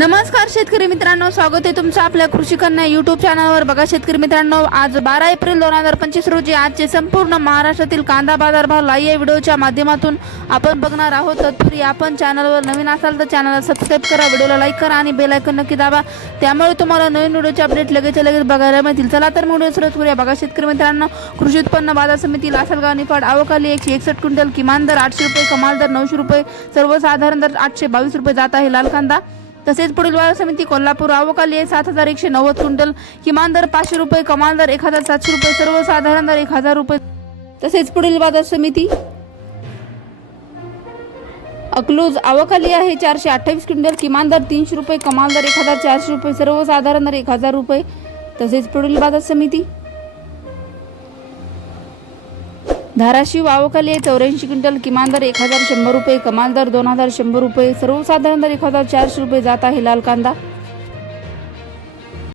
नमस्कार शेतकरी मित्रांनो स्वागत आहे तुमचं आपल्या कृषी कन्या युट्यूब चॅनलवर बघा शेतकरी मित्रांनो आज बारा एप्रिल दोन हजार पंचवीस रोजी आजचे संपूर्ण महाराष्ट्रातील कांदा बाजार भाव लाई या व्हिडिओच्या माध्यमातून आपण बघणार आहोत. तत्पूर्वी आपण चॅनलवर नवीन असाल तर चॅनलला सबस्क्राईब करा व्हिडिओला लाईक करा आणि बेल आयकॉन नक्की दाबा. त्यामुळे तुम्हाला नवीन व्हिडिओचे अपडेट लगेच लगेच बघायला मिळतील. चला तर म्हणून व्हिडिओ सुरुवात करूया. बघा शेतकरी मित्रांनो कृषी उत्पन्न बाजार समिती लासलगाव निफाड आवकाली एकशे एकसष्ट क्विंटल किमान दर आठशे रुपये कमाल दर नऊशे रुपये सर्वसाधारण दर आठशे बावीस रुपये जात आहे लाल कांदा. तसेच पुढील बाजार समिती कोल्हापूर आवकाली आहे सात हजार एकशे नव्वद क्विंटल किमान दर पाचशे रुपये कमाल दर एक हजार सातशे रुपये सर्वसाधारण दर एक हजार रुपये. तसेच पुढील बाजार समिती. अकलूज आवकाली आहे चारशे अठ्ठावीस क्विंटल किमान दर तीनशे रुपये कमाल दर एक हजार चारशे रुपये सर्वसाधारण दर एक हजार रुपये. तसेच पुढील बाजार समिती. धाराशिव वावखाली चौऱ्याऐंशी क्विंटल किमान दर एक हजार शंभर रुपये कमाल दर दोन हजार शंभर रुपये सर्वसाधारण दर एक हजार चारशे रुपये जात आहे लाल कांदा.